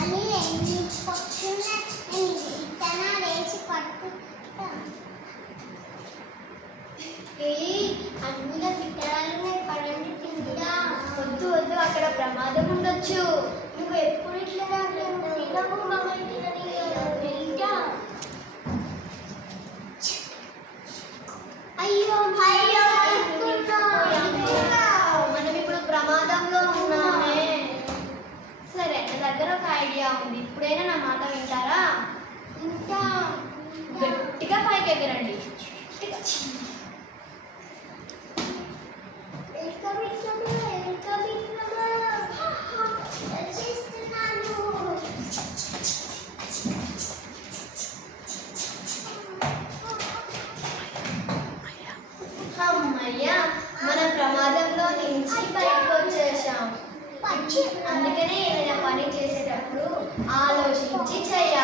అని ఎన్ని పక్షులు విత్తనాలు వేసి పట్టుకుంటా. అందులో విత్తనాలు పడండి తింటా. వద్దు వద్దు, అక్కడ ప్రమాదం ఉండొచ్చు. నువ్వు ఎప్పుడు ఇట్లా తినవు మమ్మల్ని వెళ్తా. అయ్యో అయ్యో మనం ఇప్పుడు ప్రమాదంలో ఉన్నామే. సరే, నా దగ్గర ఒక ఐడియా ఉంది. ఇప్పుడైనా నా మాట వింటారా? ఇంకా గట్టిగా పైకి ఎగరండి. అమ్మయ్యా, మన ప్రమాదంలో నుంచి బయటకు వచ్చేసాం. అందుకనే ఏదైనా పని చేసేటప్పుడు ఆలోచించి చేయాలి.